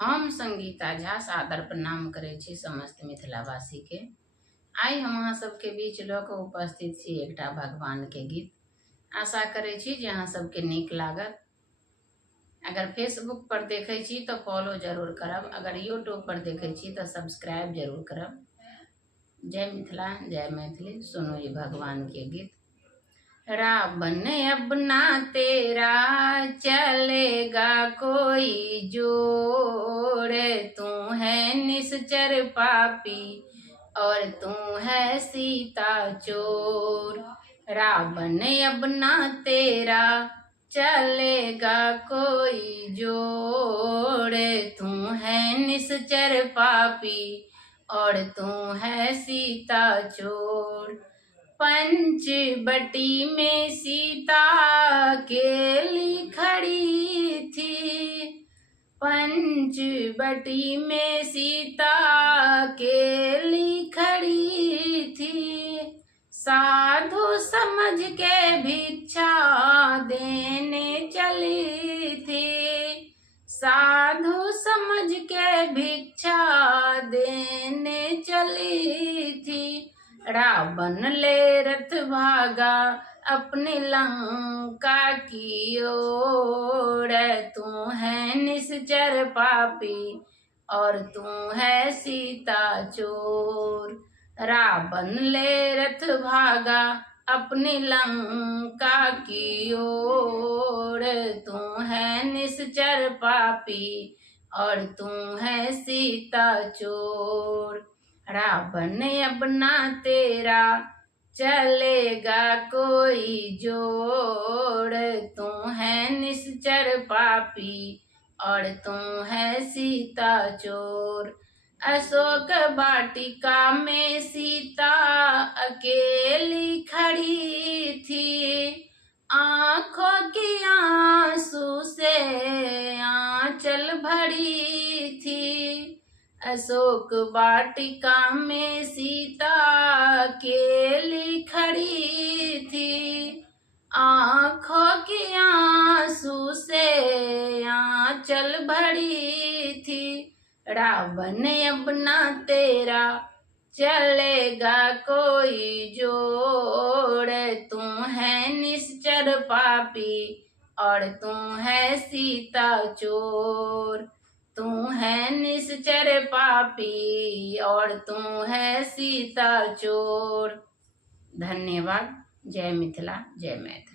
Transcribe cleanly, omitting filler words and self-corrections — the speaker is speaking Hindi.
हम संगीता झा सादर प्रणाम करै छी समस्त मिथिलावासी के। आइ हम अहाँ सबके बीच लऽ कऽ उपस्थित छी एकटा भगवान के गीत। आशा करै छी जे अहाँ सबके नीक लागत। अगर फेसबुक पर देखै छी तो फॉलो जरूर करब, अगर यूट्यूब पर देखै छी तो सब्सक्राइब जरूर करब। जय मिथिला, जय मैथिली। सुनो ये भगवान के गीत। रावण अब ना तेरा चलेगा कोई जोड़, तू है निश्चर पापी और तू है सीता चोर। रावण अब ना तेरा चलेगा कोई जोड़, तू है निश्चर पापी और तू है सीता चोर। पंचवटी में सीता अकेली खड़ी थी, पंचवटी में सीता अकेली खड़ी थी। साधु समझ के भिक्षा देने चली थी, साधु समझ के भिक्षा देने चली थी। रावण ले रथ भागा अपनी लंका की ओर, तू है निश्चर पापी और तू है सीता चोर। रावण ले रथ भागा अपनी लंका की ओर, तू है निश्चर पापी और तू है सीता चोर। रावण अब ना तेरा चलेगा कोई जोड़, तू है निश्चर पापी और तू है सीता चोर। अशोक वाटिका में सीता अकेली खड़ी थी, आंखों की आंसू से आंचल भरी थी। अशोक वाटिका में सीता अकेली खड़ी थी, आंखों की आंसू से आंचल भरी थी। रावण अब ना तेरा चलेगा कोई जोड़, तू है निश्चर पापी और तू है सीता चोर। तू है निश्चर पापी और तू है सीता चोर। धन्यवाद। जय मिथिला, जय मैथिली।